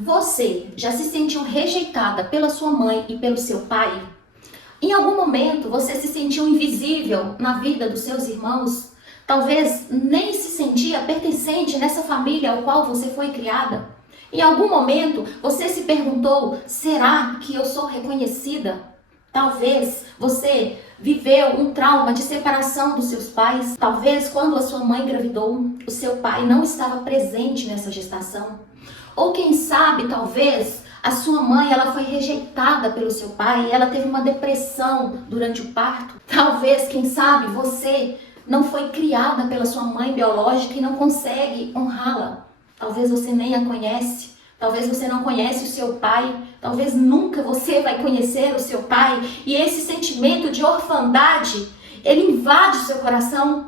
Você já se sentiu rejeitada pela sua mãe e pelo seu pai? Em algum momento você se sentiu invisível na vida dos seus irmãos? Talvez nem se sentia pertencente nessa família ao qual você foi criada? Em algum momento você se perguntou: será que eu sou reconhecida? Talvez você viveu um trauma de separação dos seus pais. Talvez quando a sua mãe engravidou, o seu pai não estava presente nessa gestação. Ou quem sabe, talvez, a sua mãe ela foi rejeitada pelo seu pai e ela teve uma depressão durante o parto. Talvez, quem sabe, você não foi criada pela sua mãe biológica e não consegue honrá-la. Talvez você nem a conhece. Talvez você não conhece o seu pai. Talvez nunca você vai conhecer o seu pai. E esse sentimento de orfandade, ele invade o seu coração.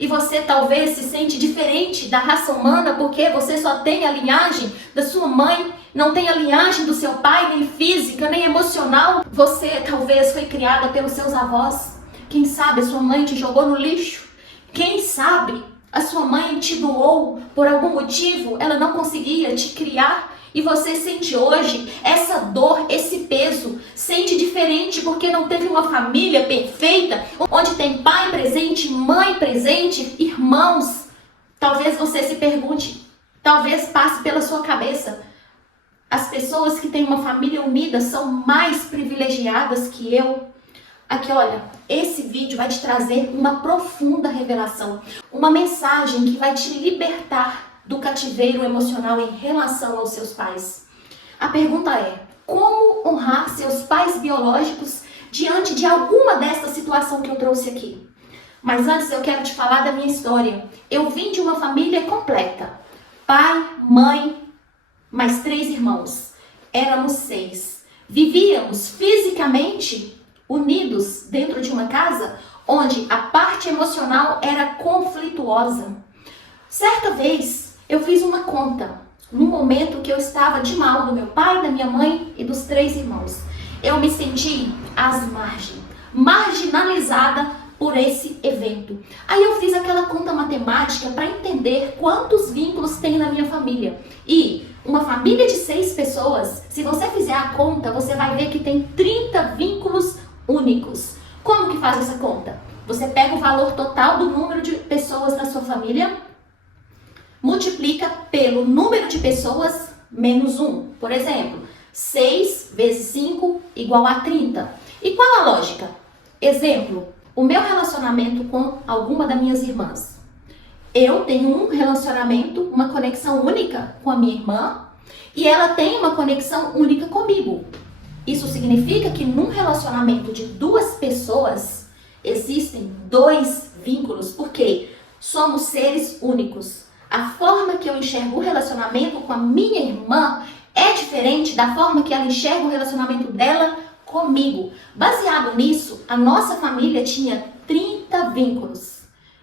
E você talvez se sente diferente da raça humana porque você só tem a linhagem da sua mãe, não tem a linhagem do seu pai, nem física, nem emocional. Você talvez foi criada pelos seus avós. Quem sabe a sua mãe te jogou no lixo. Quem sabe a sua mãe te doou por algum motivo, ela não conseguia te criar. E você sente hoje essa dor, esse peso, sente diferente porque não teve uma família perfeita, onde tem pai presente, mãe presente, irmãos. Talvez você se pergunte, talvez passe pela sua cabeça: as pessoas que têm uma família unida são mais privilegiadas que eu. Aqui, olha, esse vídeo vai te trazer uma profunda revelação, uma mensagem que vai te libertar do cativeiro emocional em relação aos seus pais. A pergunta é: como honrar seus pais biológicos diante de alguma dessa situação que eu trouxe aqui? Mas antes eu quero te falar da minha história. Eu vim de uma família completa. Pai, mãe, mais 3 irmãos. Éramos 6. Vivíamos fisicamente unidos dentro de uma casa onde a parte emocional era conflituosa. Certa vez eu fiz uma conta, num momento que eu estava de mal do meu pai, da minha mãe e dos 3 irmãos. Eu me senti às margens, marginalizada por esse evento. Aí eu fiz aquela conta matemática para entender quantos vínculos tem na minha família. E uma família de 6 pessoas, se você fizer a conta, você vai ver que tem 30 vínculos únicos. Como que faz essa conta? Você pega o valor total do número de pessoas da sua família, multiplica pelo número de pessoas menos 1. Por exemplo, 6 vezes 5 igual a 30. E qual a lógica? Exemplo, o meu relacionamento com alguma das minhas irmãs. Eu tenho um relacionamento, uma conexão única com a minha irmã e ela tem uma conexão única comigo. Isso significa que num relacionamento de 2 pessoas existem 2 vínculos, porque somos seres únicos. A forma que eu enxergo o relacionamento com a minha irmã é diferente da forma que ela enxerga o relacionamento dela comigo. Baseado nisso, a nossa família tinha 30 vínculos.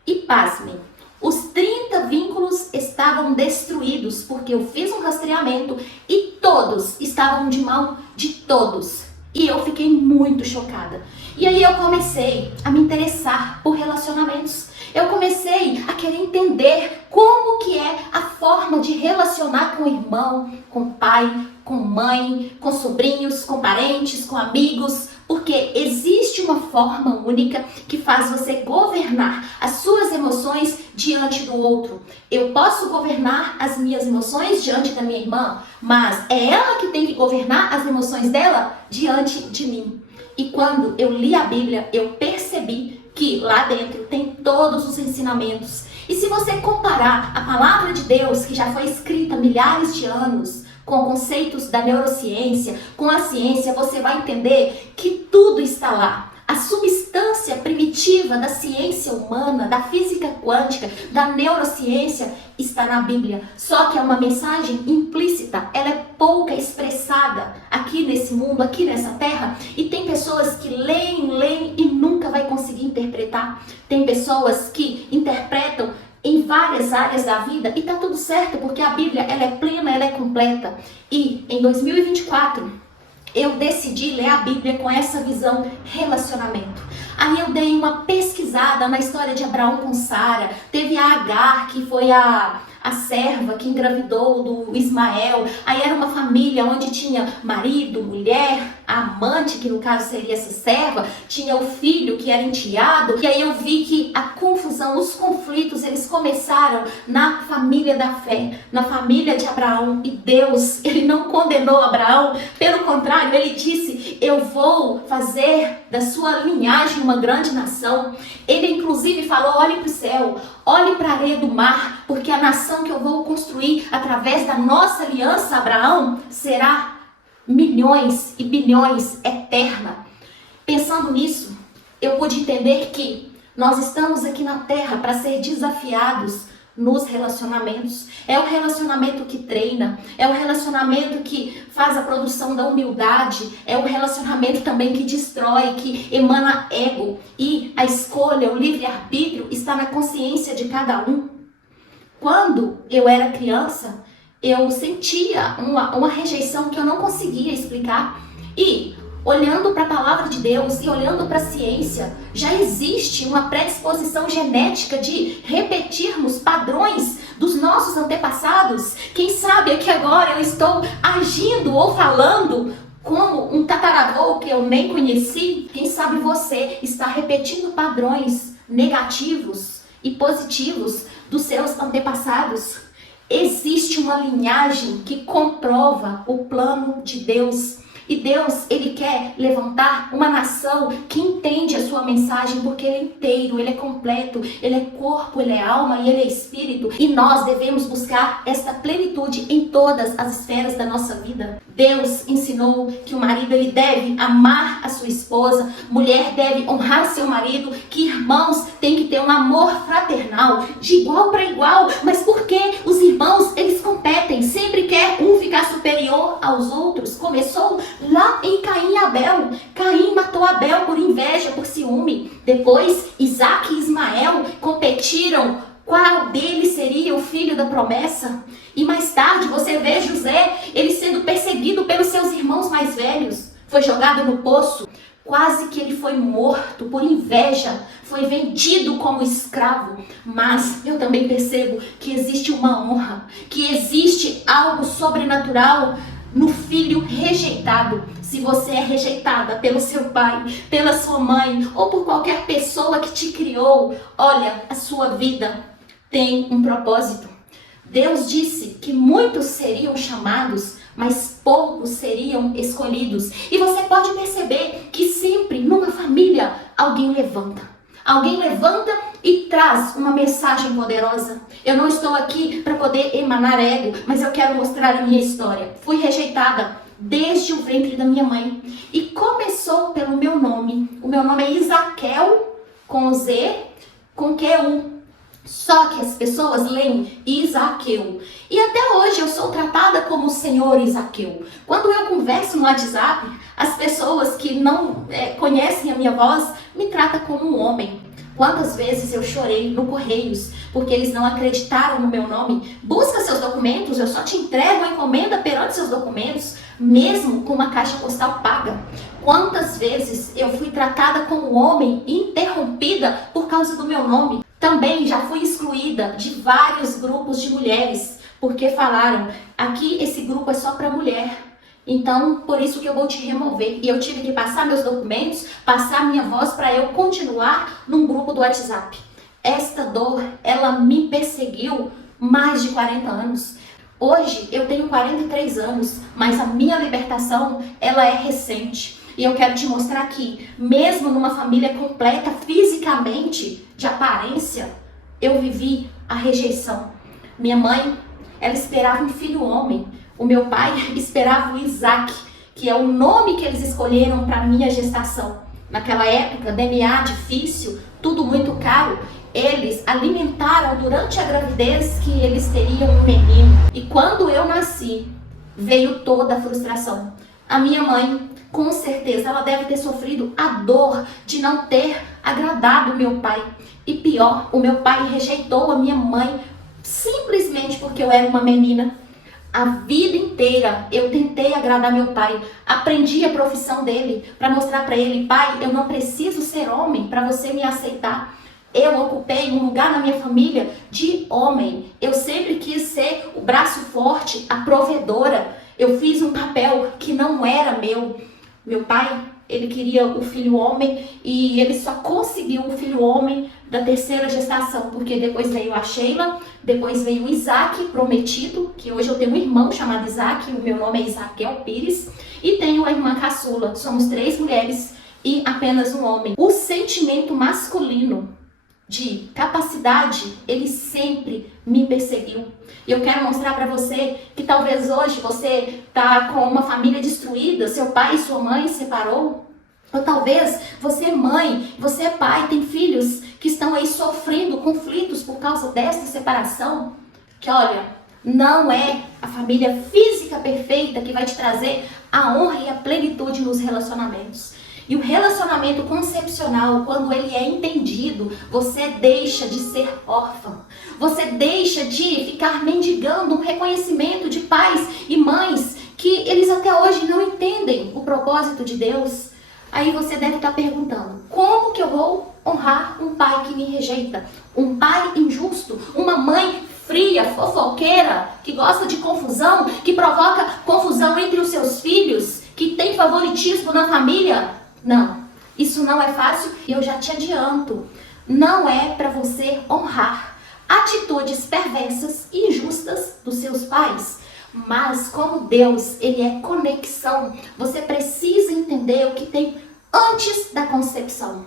E pasmem, os 30 vínculos estavam destruídos porque eu fiz um rastreamento e todos estavam de mal de todos. E eu fiquei muito chocada. E aí eu comecei a me interessar por relacionamentos. Eu comecei a querer entender como que é a forma de relacionar com o irmão, com o pai, com mãe, com sobrinhos, com parentes, com amigos, porque existe uma forma única que faz você governar as suas emoções diante do outro. Eu posso governar as minhas emoções diante da minha irmã, mas é ela que tem que governar as emoções dela diante de mim. E quando eu li a Bíblia, eu percebi que lá dentro tem todos os ensinamentos. E se você comparar a palavra de Deus, que já foi escrita há milhares de anos, com conceitos da neurociência, com a ciência, você vai entender que tudo está lá. A substância primitiva da ciência humana, da física quântica, da neurociência está na Bíblia. Só que é uma mensagem implícita, ela é pouca expressada aqui nesse mundo, aqui nessa terra. E tem pessoas que leem e nunca vai conseguir interpretar. Tem pessoas que interpretam em várias áreas da vida e tá tudo certo, porque a Bíblia ela é plena, ela é completa. E em 2024 eu decidi ler a Bíblia com essa visão relacionamento. Aí eu dei uma pesquisada na história de Abraão com Sara. Teve a Agar, que foi a a serva que engravidou do Ismael. Aí era uma família onde tinha marido, mulher, a amante, que no caso seria essa serva, tinha o filho que era enteado. E aí eu vi que a confusão, os conflitos, eles começaram na família da fé, na família de Abraão. E Deus, ele não condenou Abraão, pelo contrário, ele disse: eu vou fazer da sua linhagem uma grande nação. Ele inclusive falou: olhe para o céu, olhe para a areia do mar, porque a nação que eu vou construir através da nossa aliança, Abraão, será milhões e bilhões eterna. Pensando nisso, eu pude entender que nós estamos aqui na terra para ser desafiados nos relacionamentos. É o relacionamento que treina, é o relacionamento que faz a produção da humildade, é o relacionamento também que destrói, que emana ego. E a escolha, o livre-arbítrio está na consciência de cada um. Quando eu era criança, eu sentia uma rejeição que eu não conseguia explicar. E olhando para a palavra de Deus e olhando para a ciência, já existe uma predisposição genética de repetirmos padrões dos nossos antepassados. Quem sabe aqui agora eu estou agindo ou falando como um tataravô que eu nem conheci. Quem sabe você está repetindo padrões negativos e positivos dos seus antepassados. Existe uma linhagem que comprova o plano de Deus. E Deus, ele quer levantar uma nação que entende a sua mensagem, porque ele é inteiro, ele é completo, ele é corpo, ele é alma e ele é espírito. E nós devemos buscar essa plenitude em todas as esferas da nossa vida. Deus ensinou que o marido ele deve amar a sua esposa, mulher deve honrar seu marido, que irmãos têm que ter um amor fraternal, de igual para igual. Mas por que os irmãos, eles competem? Sempre quer um ficar superior aos outros. Começou lá em Caim e Abel. Caim matou Abel por inveja, por ciúme. Depois, Isaac e Ismael competiram qual deles seria o filho da promessa. E mais tarde você vê José, ele sendo perseguido pelos seus irmãos mais velhos. Foi jogado no poço. Quase que ele foi morto por inveja. Foi vendido como escravo. Mas eu também percebo que existe uma honra, que existe algo sobrenatural no filho rejeitado. Se você é rejeitada pelo seu pai, pela sua mãe ou por qualquer pessoa que te criou, olha, a sua vida tem um propósito. Deus disse que muitos seriam chamados, mas poucos seriam escolhidos. E você pode perceber que sempre numa família alguém levanta. Alguém levanta e traz uma mensagem poderosa. Eu não estou aqui para poder emanar ego, mas eu quero mostrar a minha história. Fui rejeitada desde o ventre da minha mãe. E começou pelo meu nome. O meu nome é Isaquel, com Z, com QU. Só que as pessoas leem Isaqueu. E até hoje eu sou tratada como o Senhor Isaqueu. Quando eu converso no WhatsApp, as pessoas que não conhecem a minha voz me tratam como um homem. Quantas vezes eu chorei no Correios porque eles não acreditaram no meu nome. Busca seus documentos, eu só te entrego a encomenda perante seus documentos, mesmo com uma caixa postal paga. Quantas vezes eu fui tratada como homem e interrompida por causa do meu nome. Também já fui excluída de vários grupos de mulheres, porque falaram, aqui esse grupo é só para mulher. Então, por isso que eu vou te remover. E eu tive que passar meus documentos, passar minha voz para eu continuar num grupo do WhatsApp. Esta dor, ela me perseguiu mais de 40 anos. Hoje eu tenho 43 anos, mas a minha libertação, ela é recente. E eu quero te mostrar que, mesmo numa família completa fisicamente, de aparência, eu vivi a rejeição. Minha mãe, ela esperava um filho homem. O meu pai esperava o Isaac, que é o nome que eles escolheram para minha gestação. Naquela época, DNA difícil, tudo muito caro. Eles alimentaram durante a gravidez que eles teriam um menino. E quando eu nasci, veio toda a frustração. A minha mãe, com certeza, ela deve ter sofrido a dor de não ter agradado o meu pai. E pior, o meu pai rejeitou a minha mãe simplesmente porque eu era uma menina. A vida inteira eu tentei agradar meu pai, aprendi a profissão dele para mostrar para ele, pai, eu não preciso ser homem para você me aceitar. Eu ocupei um lugar na minha família de homem. Eu sempre quis ser o braço forte, a provedora. Eu fiz um papel que não era meu. Meu pai, ele queria o filho homem e ele só conseguiu o filho homem da terceira gestação, porque depois veio a Sheila, depois veio o Isaac, prometido, que hoje eu tenho um irmão chamado Isaac, o meu nome é Isaquel Pires, e tenho a irmã caçula. Somos 3 mulheres e apenas um homem. O sentimento masculino de capacidade, ele sempre me perseguiu. E eu quero mostrar para você que talvez hoje você tá com uma família destruída, seu pai e sua mãe se separou. Ou talvez você é mãe, você é pai, tem filhos que estão aí sofrendo conflitos por causa dessa separação. Que olha, não é a família física perfeita que vai te trazer a honra e a plenitude nos relacionamentos. E o relacionamento concepcional, quando ele é entendido, você deixa de ser órfã. Você deixa de ficar mendigando um reconhecimento de pais e mães que eles até hoje não entendem o propósito de Deus. Aí você deve estar perguntando, como que eu vou honrar um pai que me rejeita? Um pai injusto? Uma mãe fria, fofoqueira, que gosta de confusão, que provoca confusão entre os seus filhos, que tem favoritismo na família? Não, isso não é fácil e eu já te adianto, não é para você honrar atitudes perversas e injustas dos seus pais. Mas como Deus, ele é conexão, você precisa entender o que tem antes da concepção.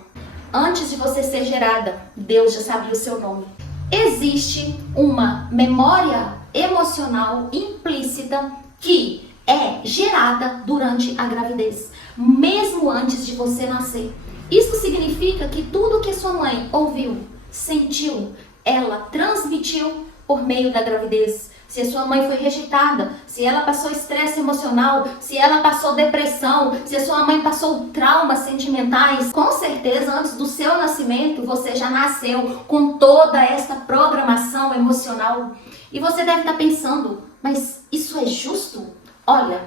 Antes de você ser gerada, Deus já sabia o seu nome. Existe uma memória emocional implícita que é gerada durante a gravidez, mesmo antes de você nascer. Isso significa que tudo que sua mãe ouviu, sentiu, ela transmitiu por meio da gravidez. Se a sua mãe foi rejeitada, se ela passou estresse emocional, se ela passou depressão, se a sua mãe passou traumas sentimentais, com certeza antes do seu nascimento você já nasceu com toda essa programação emocional. E você deve estar pensando, mas isso é justo? Olha,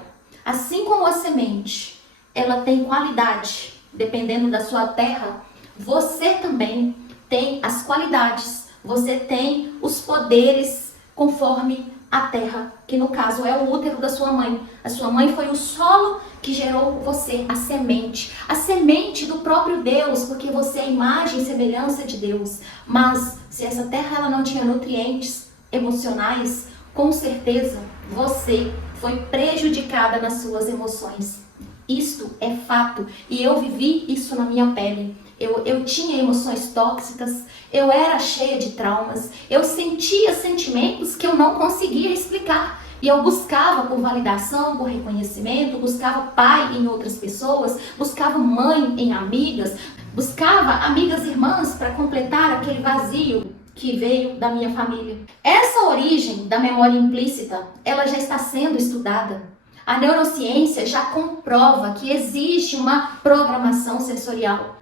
assim como a semente, ela tem qualidade, dependendo da sua terra, você também tem as qualidades, você tem os poderes conforme a terra, que no caso é o útero da sua mãe. A sua mãe foi o solo que gerou você, a semente do próprio Deus, porque você é a imagem e semelhança de Deus. Mas se essa terra ela não tinha nutrientes emocionais, com certeza você foi prejudicada nas suas emoções. Isto é fato e eu vivi isso na minha pele. Eu tinha emoções tóxicas, eu era cheia de traumas, eu sentia sentimentos que eu não conseguia explicar. E eu buscava por validação, por reconhecimento, buscava pai em outras pessoas, buscava mãe em amigas, buscava amigas irmãs para completar aquele vazio que veio da minha família. Essa origem da memória implícita, ela já está sendo estudada. A neurociência já comprova que existe uma programação sensorial.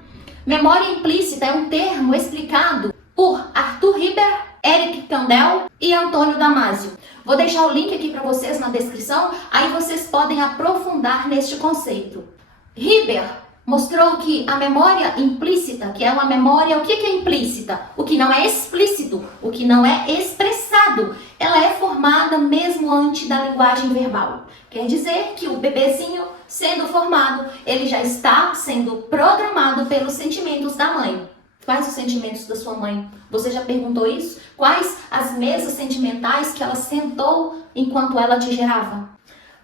Memória implícita é um termo explicado por Arthur Riber, Eric Kandel e Antônio Damasio. Vou deixar o link aqui para vocês na descrição, aí vocês podem aprofundar neste conceito. Riber mostrou que a memória implícita, que é uma memória, o que é implícita? O que não é explícito, o que não é expressado, ela é formada mesmo antes da linguagem verbal. Quer dizer que o bebezinho sendo formado, ele já está sendo programado pelos sentimentos da mãe. Quais os sentimentos da sua mãe? Você já perguntou isso? Quais as mesas sentimentais que ela sentou enquanto ela te gerava?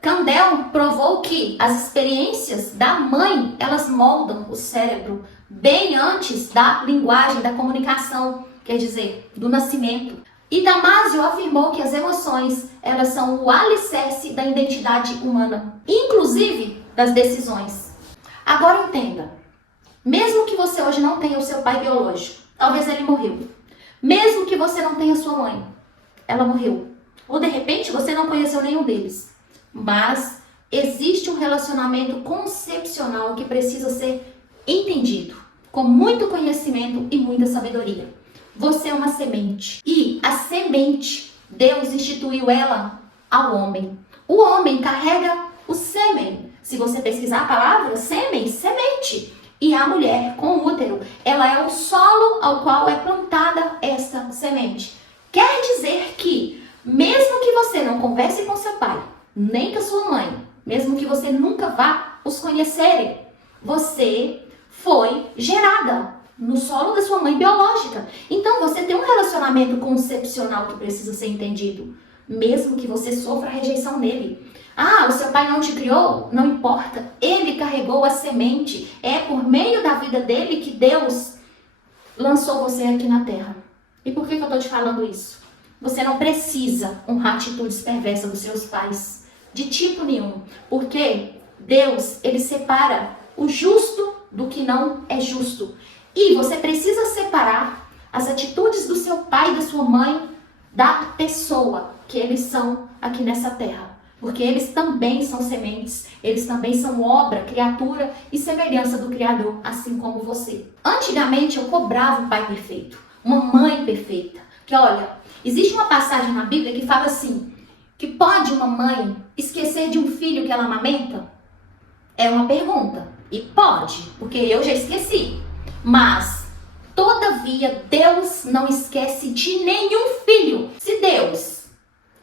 Kandel provou que as experiências da mãe, elas moldam o cérebro bem antes da linguagem, da comunicação, quer dizer, do nascimento. E Damasio afirmou que as emoções, elas são o alicerce da identidade humana, inclusive das decisões. Agora entenda, mesmo que você hoje não tenha o seu pai biológico, talvez ele morreu. Mesmo que você não tenha sua mãe, ela morreu. Ou de repente você não conheceu nenhum deles. Mas existe um relacionamento concepcional que precisa ser entendido, com muito conhecimento e muita sabedoria. Você é uma semente. E a semente, Deus instituiu ela ao homem. O homem carrega o sêmen. Se você pesquisar a palavra sêmen, semente. E a mulher com útero, ela é o solo ao qual é plantada esta semente. Quer dizer que, mesmo que você não converse com seu pai, nem com a sua mãe, mesmo que você nunca vá os conhecerem, você foi gerada no solo da sua mãe biológica. Então você tem um relacionamento concepcional que precisa ser entendido, mesmo que você sofra rejeição nele. Ah, o seu pai não te criou? Não importa. Ele carregou a semente. É por meio da vida dele que Deus lançou você aqui na terra. E por que eu estou te falando isso? Você não precisa honrar atitudes perversas dos seus pais. De tipo nenhum. Porque Deus, ele separa o justo do que não é justo. E você precisa separar as atitudes do seu pai e da sua mãe da pessoa que eles são aqui nessa terra. Porque eles também são sementes, eles também são obra, criatura e semelhança do Criador, assim como você. Antigamente eu cobrava um pai perfeito, uma mãe perfeita. Que olha, existe uma passagem na Bíblia que fala assim, que pode uma mãe esquecer de um filho que ela amamenta? É uma pergunta. E pode, porque eu já esqueci. Mas, todavia, Deus não esquece de nenhum filho. Se Deus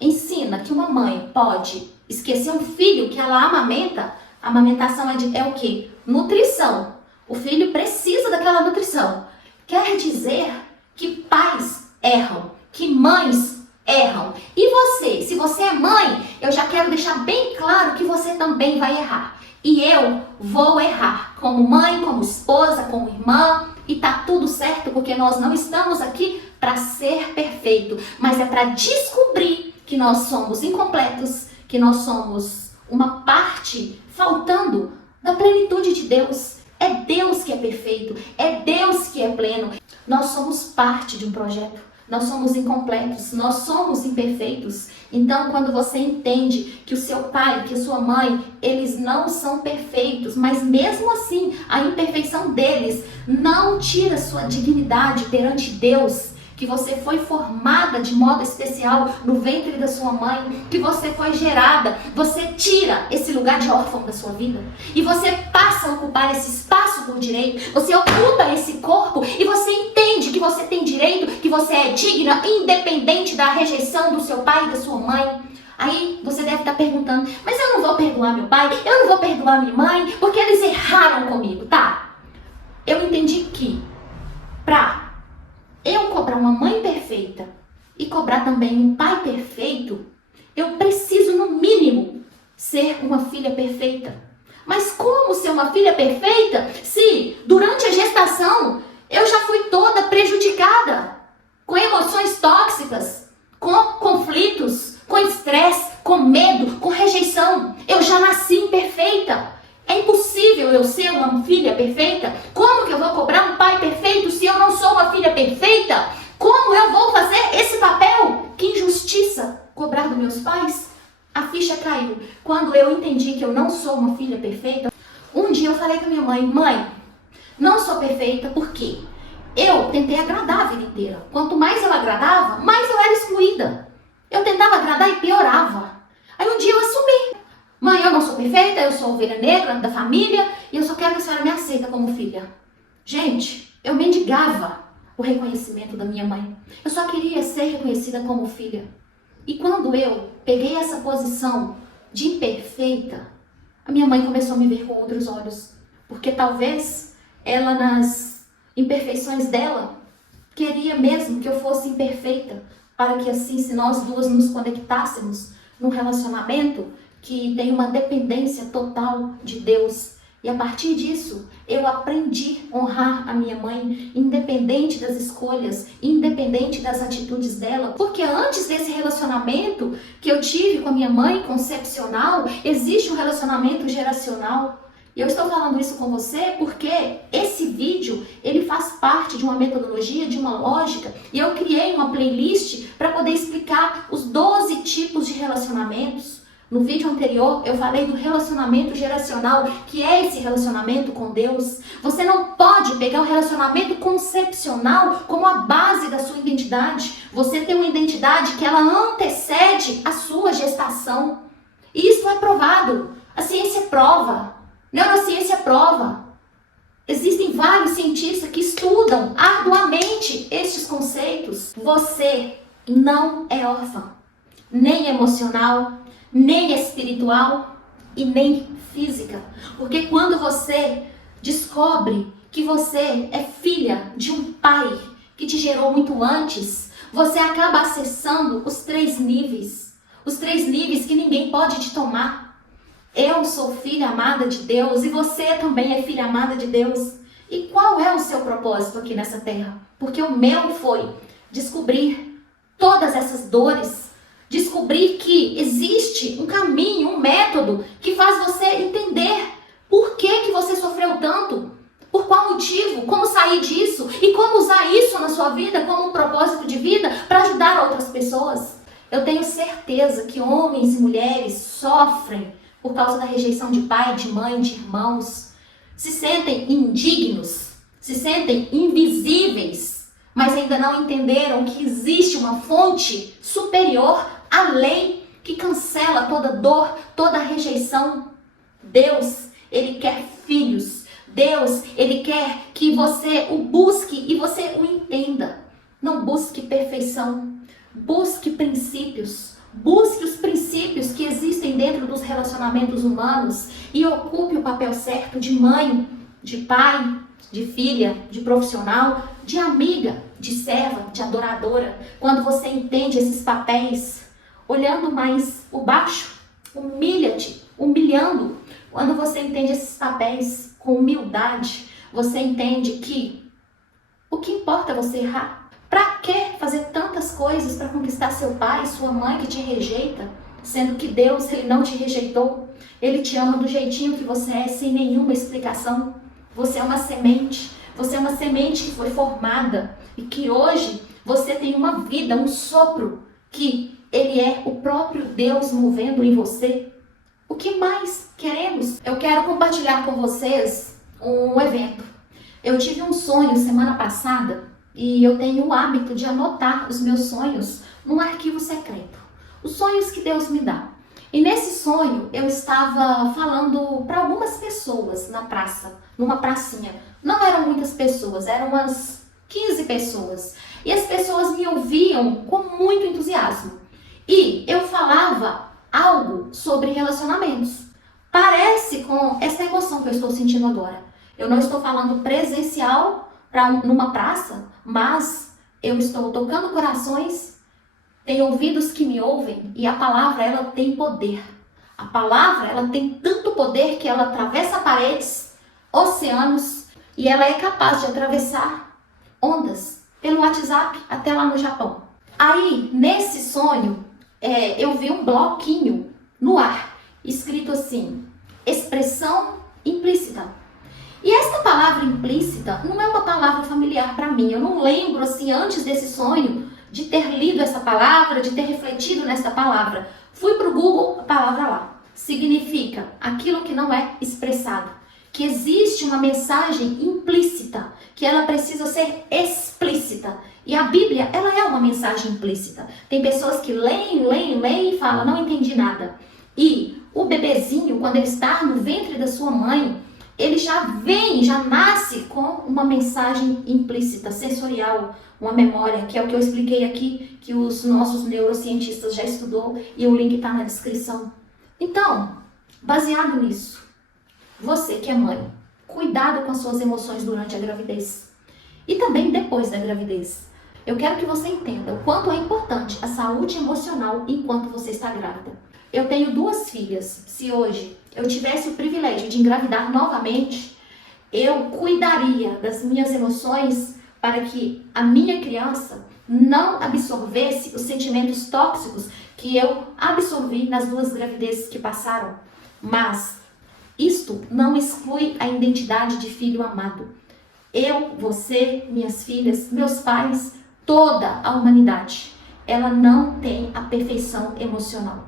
ensina que uma mãe pode esquecer um filho que ela amamenta, a amamentação é o quê? Nutrição. O filho precisa daquela nutrição. Quer dizer que pais erram, que mães erram. E você, se você é mãe, eu já quero deixar bem claro que você também vai errar. E eu vou errar, como mãe, como esposa, como irmã, e tá tudo certo, porque nós não estamos aqui para ser perfeito, mas é para descobrir que nós somos incompletos, que nós somos uma parte faltando da plenitude de Deus. É Deus que é perfeito, é Deus que é pleno. Nós somos parte de um projeto, nós somos incompletos, nós somos imperfeitos. Então, quando você entende que o seu pai, que a sua mãe, eles não são perfeitos, mas mesmo assim, a imperfeição deles não tira sua dignidade perante Deus, que você foi formada de modo especial no ventre da sua mãe, que você foi gerada, você tira esse lugar de órfão da sua vida e você passa a ocupar esse espaço por direito, você ocupa esse corpo e você entende que você tem direito, que você é digna, independente da rejeição do seu pai e da sua mãe. Aí você deve estar perguntando, mas eu não vou perdoar meu pai, eu não vou perdoar minha mãe, porque eles erraram comigo, tá? Eu entendi que pra eu cobrar uma mãe perfeita e cobrar também um pai perfeito, eu preciso, no mínimo, ser uma filha perfeita. Mas como ser uma filha perfeita se, durante a gestação, eu já fui toda prejudicada, com emoções tóxicas, com conflitos, com estresse, com medo, com rejeição? Eu já nasci imperfeita. É impossível eu ser uma filha perfeita? Como que eu vou cobrar um pai perfeito se eu não sou uma filha perfeita? Como eu vou fazer esse papel? Que injustiça! Cobrar dos meus pais? A ficha caiu. Quando eu entendi que eu não sou uma filha perfeita, um dia eu falei com minha mãe, mãe, não sou perfeita porque eu tentei agradar a vida inteira. Quanto mais eu agradava, mais eu era excluída. Eu tentava agradar e piorava. Aí um dia eu assumi. Mãe, eu não sou perfeita, eu sou ovelha negra da família e eu só quero que a senhora me aceita como filha. Gente, eu mendigava o reconhecimento da minha mãe. Eu só queria ser reconhecida como filha. E quando eu peguei essa posição de imperfeita, a minha mãe começou a me ver com outros olhos. Porque talvez ela, nas imperfeições dela, queria mesmo que eu fosse imperfeita, para que assim, se nós duas nos conectássemos num relacionamento que tem uma dependência total de Deus. E a partir disso, eu aprendi a honrar a minha mãe, independente das escolhas, independente das atitudes dela. Porque antes desse relacionamento que eu tive com a minha mãe concepcional, existe um relacionamento geracional. E eu estou falando isso com você porque esse vídeo, ele faz parte de uma metodologia, de uma lógica, e eu criei uma playlist para poder explicar os 12 tipos de relacionamentos. No vídeo anterior, eu falei do relacionamento geracional, que é esse relacionamento com Deus. Você não pode pegar o relacionamento concepcional como a base da sua identidade. Você tem uma identidade que ela antecede a sua gestação. E isso é provado. A ciência prova. Neurociência prova. Existem vários cientistas que estudam arduamente estes conceitos. Você não é órfã, nem emocional, nem espiritual e nem física. Porque quando você descobre que você é filha de um pai que te gerou muito antes, você acaba acessando os 3 níveis. Os 3 níveis que ninguém pode te tomar. Eu sou filha amada de Deus e você também é filha amada de Deus. E qual é o seu propósito aqui nessa terra? Porque o meu foi descobrir todas essas dores, descobrir que existe um caminho, um método que faz você entender por que você sofreu tanto, por qual motivo, como sair disso e como usar isso na sua vida como um propósito de vida para ajudar outras pessoas. Eu tenho certeza que homens e mulheres sofrem por causa da rejeição de pai, de mãe, de irmãos, se sentem indignos, se sentem invisíveis, mas ainda não entenderam que existe uma fonte superior, além, que cancela toda dor, toda rejeição. Deus, Ele quer filhos. Deus, Ele quer que você o busque e você o entenda. Não busque perfeição, busque princípios. Busque os princípios que existem dentro dos relacionamentos humanos e ocupe o papel certo de mãe, de pai, de filha, de profissional, de amiga, de serva, de adoradora. Quando você entende esses papéis, olhando mais o baixo, humilha-te, humilhando. Quando você entende esses papéis com humildade, você entende que o que importa é você errar. Para que fazer tantas coisas para conquistar seu pai, sua mãe que te rejeita, sendo que Deus, Ele não te rejeitou? Ele te ama do jeitinho que você é, sem nenhuma explicação. Você é uma semente que foi formada e que hoje você tem uma vida, um sopro, que Ele é o próprio Deus movendo em você. O que mais queremos? Eu quero compartilhar com vocês um evento. Eu tive um sonho semana passada. E eu tenho o hábito de anotar os meus sonhos num arquivo secreto. Os sonhos que Deus me dá. E nesse sonho eu estava falando para algumas pessoas na praça, numa pracinha. Não eram muitas pessoas, eram umas 15 pessoas. E as pessoas me ouviam com muito entusiasmo. E eu falava algo sobre relacionamentos. Parece com essa emoção que eu estou sentindo agora. Eu não estou falando presencial numa praça, mas eu estou tocando corações, tenho ouvidos que me ouvem e a palavra, ela tem poder. A palavra, ela tem tanto poder que ela atravessa paredes, oceanos e ela é capaz de atravessar ondas pelo WhatsApp até lá no Japão. Aí, nesse sonho, eu vi um bloquinho no ar, escrito assim, expressão implícita. E essa palavra implícita não é uma palavra familiar para mim. Eu não lembro, assim, antes desse sonho, de ter lido essa palavra, de ter refletido nessa palavra. Fui para o Google, a palavra lá. Significa aquilo que não é expressado. Que existe uma mensagem implícita, que ela precisa ser explícita. E a Bíblia, ela é uma mensagem implícita. Tem pessoas que leem e falam, não entendi nada. E o bebezinho, quando ele está no ventre da sua mãe, ele já nasce com uma mensagem implícita, sensorial, uma memória, que é o que eu expliquei aqui, que os nossos neurocientistas já estudou e o link está na descrição. Então, baseado nisso, você que é mãe, cuidado com as suas emoções durante a gravidez e também depois da gravidez. Eu quero que você entenda o quanto é importante a saúde emocional enquanto você está grávida. Eu tenho 2 filhas. Se hoje eu tivesse o privilégio de engravidar novamente, eu cuidaria das minhas emoções para que a minha criança não absorvesse os sentimentos tóxicos que eu absorvi nas 2 gravidezes que passaram. Mas isto não exclui a identidade de filho amado. Eu, você, minhas filhas, meus pais, toda a humanidade, ela não tem a perfeição emocional.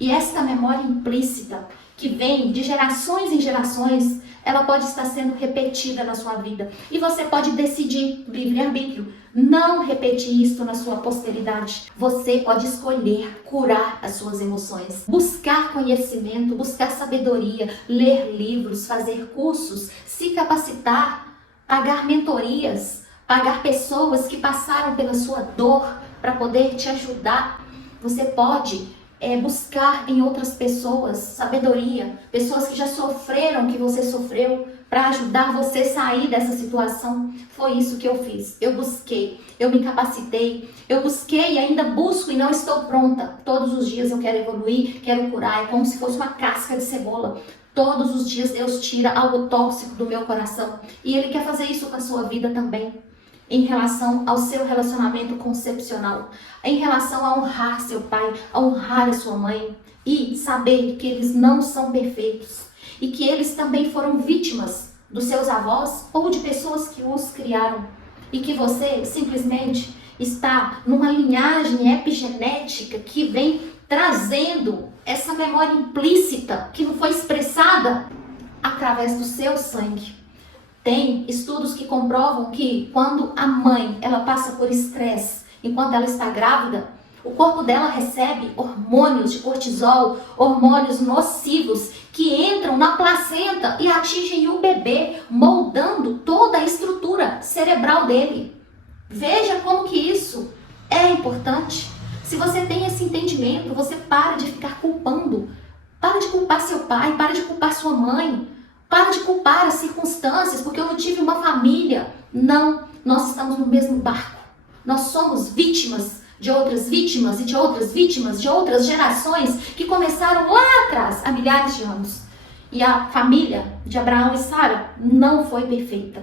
E esta memória implícita, que vem de gerações em gerações, ela pode estar sendo repetida na sua vida. E você pode decidir, livre-arbítrio, não repetir isso na sua posteridade. Você pode escolher curar as suas emoções, buscar conhecimento, buscar sabedoria, ler livros, fazer cursos, se capacitar, pagar mentorias, pagar pessoas que passaram pela sua dor para poder te ajudar. Você pode buscar em outras pessoas sabedoria, pessoas que já sofreram o que você sofreu, para ajudar você a sair dessa situação. Foi isso que eu fiz. Eu busquei, eu me capacitei, eu busquei e ainda busco e não estou pronta. Todos os dias eu quero evoluir, quero curar. É como se fosse uma casca de cebola. Todos os dias Deus tira algo tóxico do meu coração. E Ele quer fazer isso com a sua vida também. Em relação ao seu relacionamento concepcional, em relação a honrar seu pai, a honrar a sua mãe e saber que eles não são perfeitos e que eles também foram vítimas dos seus avós ou de pessoas que os criaram e que você simplesmente está numa linhagem epigenética que vem trazendo essa memória implícita que não foi expressada através do seu sangue. Tem estudos que comprovam que quando a mãe ela passa por estresse enquanto ela está grávida, o corpo dela recebe hormônios de cortisol, hormônios nocivos que entram na placenta e atingem o bebê, moldando toda a estrutura cerebral dele. Veja como que isso é importante. Se você tem esse entendimento, você para de ficar culpando. Para de culpar seu pai, para de culpar sua mãe. Para de culpar as circunstâncias, porque eu não tive uma família. Não, nós estamos no mesmo barco. Nós somos vítimas de outras vítimas e de outras vítimas de outras gerações que começaram lá atrás, há milhares de anos. E a família de Abraão e Sara não foi perfeita.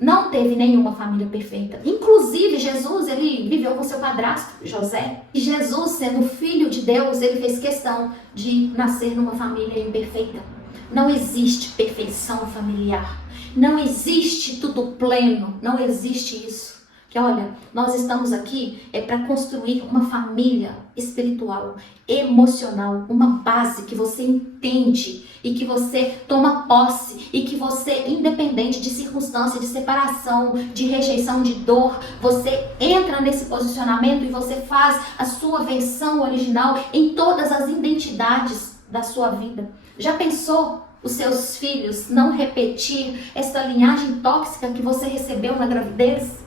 Não teve nenhuma família perfeita. Inclusive, Jesus, ele viveu com seu padrasto, José. E Jesus, sendo filho de Deus, ele fez questão de nascer numa família imperfeita. Não existe perfeição familiar. Não existe tudo pleno. Não existe isso. Que olha, nós estamos aqui para construir uma família espiritual, emocional, uma base que você entende e que você toma posse e que você, independente de circunstância, de separação, de rejeição, de dor, você entra nesse posicionamento e você faz a sua versão original em todas as identidades da sua vida. Já pensou os seus filhos não repetir essa linhagem tóxica que você recebeu na gravidez?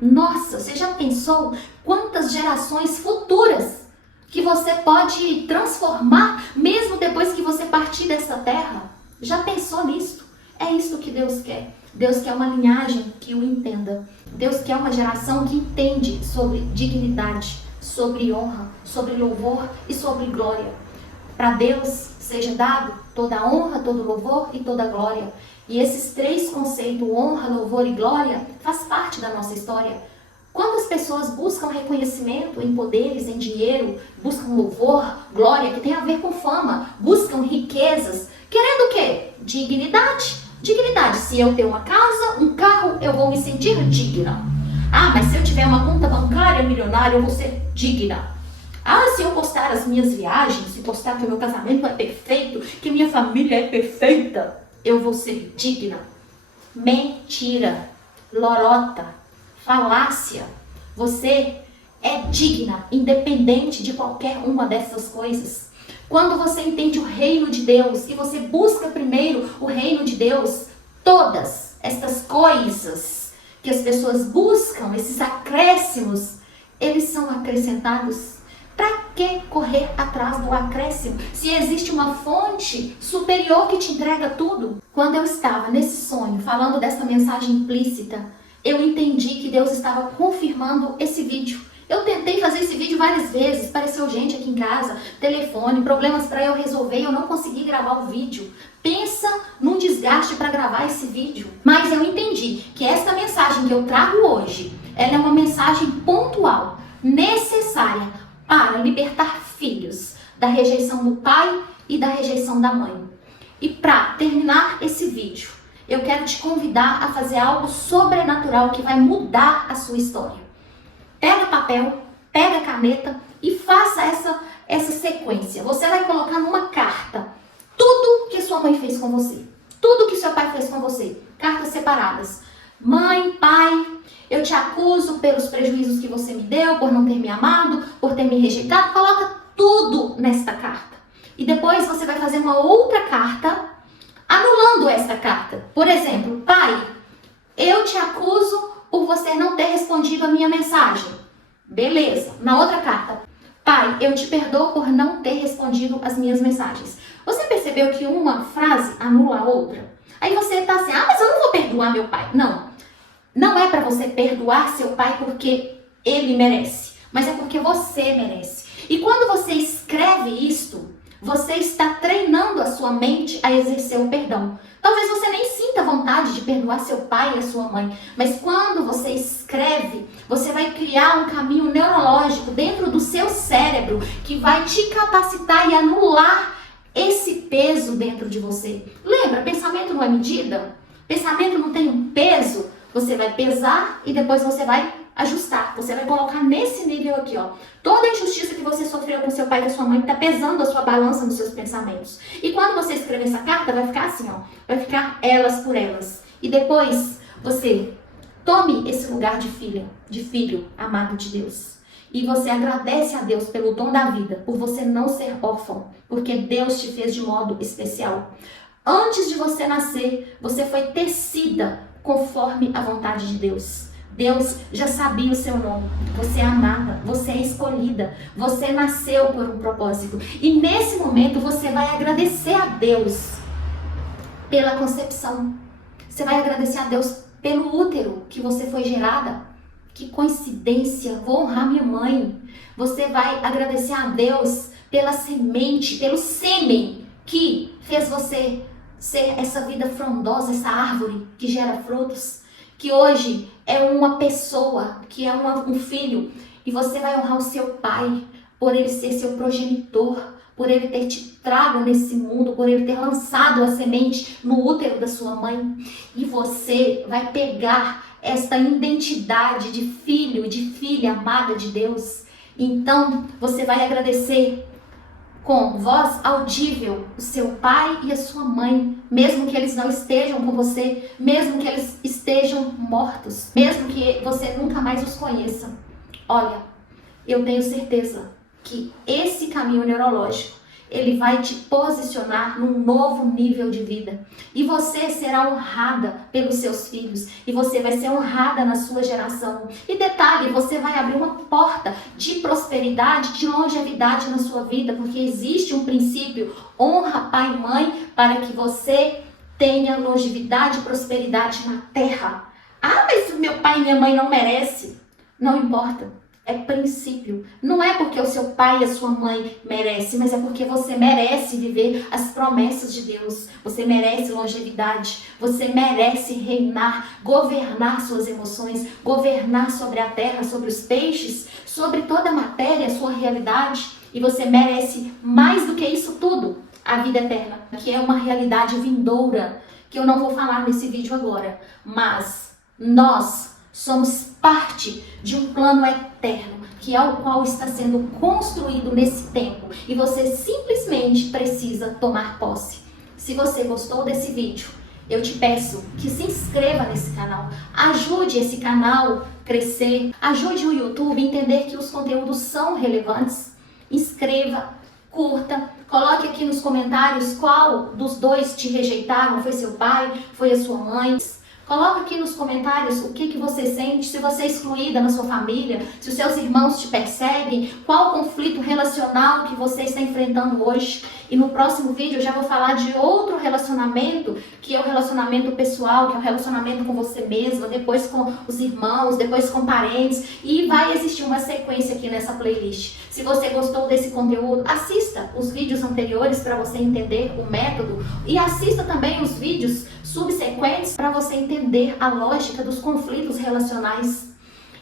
Nossa, você já pensou quantas gerações futuras que você pode transformar mesmo depois que você partir dessa terra? Já pensou nisso? É isso que Deus quer. Deus quer uma linhagem que o entenda. Deus quer uma geração que entende sobre dignidade, sobre honra, sobre louvor e sobre glória. Para Deus seja dado toda a honra, todo louvor e toda a glória. E esses três conceitos, honra, louvor e glória, faz parte da nossa história. Quando as pessoas buscam reconhecimento em poderes, em dinheiro, buscam louvor, glória, que tem a ver com fama, buscam riquezas, querendo o quê? Dignidade. Dignidade. Se eu ter uma casa, um carro, eu vou me sentir digna. Ah, mas se eu tiver uma conta bancária milionária, eu vou ser digna. Ah, se eu postar as minhas viagens, se postar que o meu casamento é perfeito, que minha família é perfeita, eu vou ser digna. Mentira, lorota, falácia. Você é digna, independente de qualquer uma dessas coisas. Quando você entende o reino de Deus e você busca primeiro o reino de Deus, todas essas coisas que as pessoas buscam, esses acréscimos, eles são acrescentados. Para que correr atrás do acréscimo se existe uma fonte superior que te entrega tudo? Quando eu estava nesse sonho, falando dessa mensagem implícita, eu entendi que Deus estava confirmando esse vídeo. Eu tentei fazer esse vídeo várias vezes, apareceu gente aqui em casa, telefone, problemas para eu resolver e eu não consegui gravar o vídeo. Pensa num desgaste para gravar esse vídeo. Mas eu entendi que essa mensagem que eu trago hoje, ela é uma mensagem pontual, necessária, para libertar filhos da rejeição do pai e da rejeição da mãe. E para terminar esse vídeo, eu quero te convidar a fazer algo sobrenatural que vai mudar a sua história. Pega papel, pega caneta e faça essa sequência. Você vai colocar numa carta tudo que sua mãe fez com você. tudo que seu pai fez com você. Cartas separadas. Mãe, pai, eu te acuso pelos prejuízos que você me deu, por não ter me amado, por ter me rejeitado. Coloca tudo nesta carta. E depois você vai fazer uma outra carta anulando esta carta. Por exemplo, pai, eu te acuso por você não ter respondido a minha mensagem. Beleza. Na outra carta, pai, eu te perdoo por não ter respondido as minhas mensagens. Você percebeu que uma frase anula a outra? Aí você tá assim, mas eu não vou perdoar meu pai. Não. Não é para você perdoar seu pai porque ele merece, mas é porque você merece. E quando você escreve isto, você está treinando a sua mente a exercer o perdão. Talvez você nem sinta vontade de perdoar seu pai e a sua mãe, mas quando você escreve, você vai criar um caminho neurológico dentro do seu cérebro que vai te capacitar e anular esse peso dentro de você. Lembra, pensamento não é medida? Pensamento não tem um peso? Você vai pesar e depois você vai ajustar. Você vai colocar nesse nível aqui, ó. Toda a injustiça que você sofreu com seu pai e com sua mãe está pesando a sua balança nos seus pensamentos. E quando você escrever essa carta, vai ficar assim, ó. Vai ficar elas por elas. E depois você tome esse lugar de filha, de filho amado de Deus. E você agradece a Deus pelo dom da vida, por você não ser órfão, porque Deus te fez de modo especial. Antes de você nascer, você foi tecida conforme a vontade de Deus. Deus já sabia o seu nome. Você é amada, você é escolhida, você nasceu por um propósito. E nesse momento você vai agradecer a Deus pela concepção. Você vai agradecer a Deus pelo útero que você foi gerada. Que coincidência, vou honrar minha mãe. Você vai agradecer a Deus pela semente, pelo sêmen que fez você ser essa vida frondosa, essa árvore que gera frutos, que hoje é uma pessoa, que é um filho, e você vai honrar o seu pai por ele ser seu progenitor, por ele ter te trago nesse mundo, por ele ter lançado a semente no útero da sua mãe, e você vai pegar esta identidade de filho, de filha amada de Deus. Então você vai agradecer com voz audível o seu pai e a sua mãe, mesmo que eles não estejam com você, mesmo que eles estejam mortos, mesmo que você nunca mais os conheça. Olha, eu tenho certeza que esse caminho neurológico, ele vai te posicionar num novo nível de vida. E você será honrada pelos seus filhos. E você vai ser honrada na sua geração. E detalhe, você vai abrir uma porta de prosperidade, de longevidade na sua vida. Porque existe um princípio, honra pai e mãe, para que você tenha longevidade e prosperidade na terra. Mas o meu pai e minha mãe não merecem. Não importa. É princípio. Não é porque o seu pai e a sua mãe merecem, mas é porque você merece viver as promessas de Deus. Você merece longevidade. Você merece reinar, governar suas emoções, governar sobre a terra, sobre os peixes, sobre toda a matéria, a sua realidade. E você merece mais do que isso tudo, a vida eterna, que é uma realidade vindoura, que eu não vou falar nesse vídeo agora. Mas nós somos parte de um plano eterno, que é o qual está sendo construído nesse tempo. E você simplesmente precisa tomar posse. Se você gostou desse vídeo, eu te peço que se inscreva nesse canal. Ajude esse canal a crescer. Ajude o YouTube a entender que os conteúdos são relevantes. Inscreva, curta. Coloque aqui nos comentários qual dos dois te rejeitaram. Foi seu pai? Foi a sua mãe? Coloca aqui nos comentários o que você sente, se você é excluída na sua família, se os seus irmãos te perseguem, qual o conflito relacional que você está enfrentando hoje. E no próximo vídeo eu já vou falar de outro relacionamento, que é o relacionamento pessoal, que é o relacionamento com você mesma, depois com os irmãos, depois com parentes. E vai existir uma sequência aqui nessa playlist. Se você gostou desse conteúdo, assista os vídeos anteriores para você entender o método. E assista também os vídeos subsequentes para você entender a lógica dos conflitos relacionais.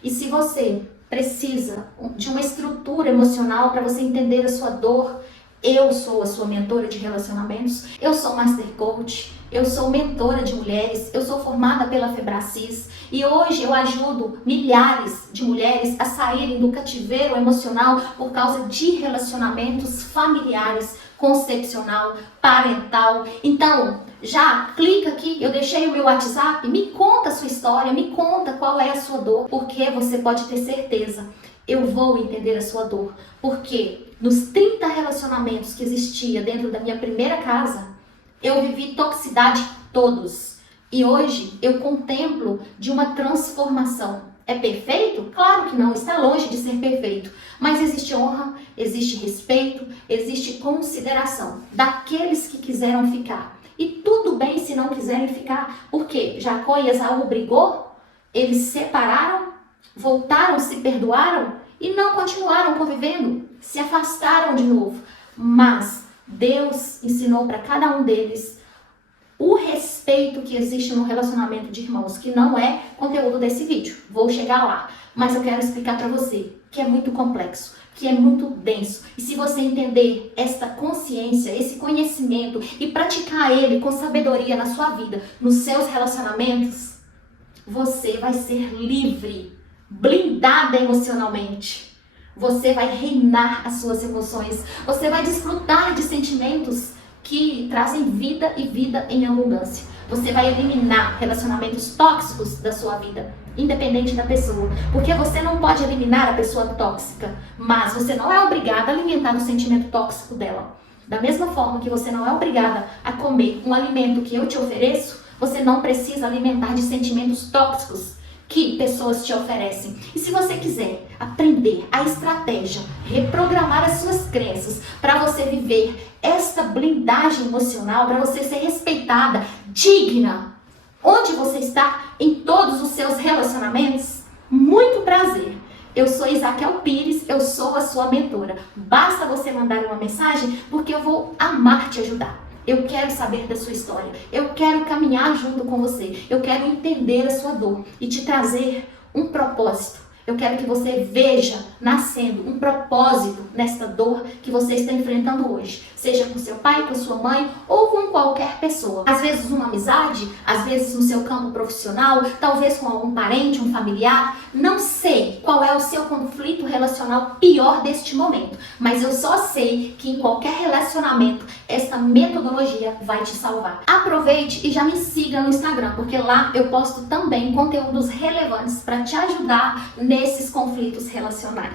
E se você precisa de uma estrutura emocional para você entender a sua dor, eu sou a sua mentora de relacionamentos, eu sou Master Coach, eu sou mentora de mulheres, eu sou formada pela Febracis e hoje eu ajudo milhares de mulheres a saírem do cativeiro emocional por causa de relacionamentos familiares, concepcional, parental. Então, Já clica aqui, eu deixei o meu WhatsApp, me conta a sua história, me conta qual é a sua dor, porque você pode ter certeza, eu vou entender a sua dor. Porque nos 30 relacionamentos que existia dentro da minha primeira casa, eu vivi toxicidade todos. E hoje eu contemplo de uma transformação. É perfeito? Claro que não, está longe de ser perfeito. Mas existe honra, existe respeito, existe consideração daqueles que quiseram ficar. E tudo bem se não quiserem ficar, porque Jacó e Esaú brigou, eles se separaram, voltaram, se perdoaram e não continuaram convivendo, se afastaram de novo. Mas Deus ensinou para cada um deles o respeito que existe no relacionamento de irmãos, que não é conteúdo desse vídeo. Vou chegar lá, mas eu quero explicar para você que é muito complexo, que é muito denso. E se você entender esta consciência, esse conhecimento e praticar ele com sabedoria na sua vida, nos seus relacionamentos, você vai ser livre, blindada emocionalmente. Você vai reinar as suas emoções. Você vai desfrutar de sentimentos que trazem vida e vida em abundância. Você vai eliminar relacionamentos tóxicos da sua vida, independente da pessoa. Porque você não pode eliminar a pessoa tóxica, mas você não é obrigada a alimentar o sentimento tóxico dela. Da mesma forma que você não é obrigada a comer um alimento que eu te ofereço, você não precisa alimentar de sentimentos tóxicos que pessoas te oferecem. E se você quiser aprender a estratégia, reprogramar as suas crenças para você viver esta blindagem emocional, para você ser respeitada, digna, onde você está em todos os seus relacionamentos, muito prazer. Eu sou Isaquel Pires, eu sou a sua mentora. Basta você mandar uma mensagem porque eu vou amar te ajudar. Eu quero saber da sua história, eu quero caminhar junto com você, eu quero entender a sua dor e te trazer um propósito. Eu quero que você veja nascendo um propósito nesta dor que você está enfrentando hoje. Seja com seu pai, com sua mãe ou com qualquer pessoa. Às vezes uma amizade, às vezes no seu campo profissional, talvez com algum parente, um familiar. Não sei qual é o seu conflito relacional pior deste momento. Mas eu só sei que em qualquer relacionamento, esta metodologia vai te salvar. Aproveite e já me siga no Instagram, porque lá eu posto também conteúdos relevantes para te ajudar nesses conflitos relacionais.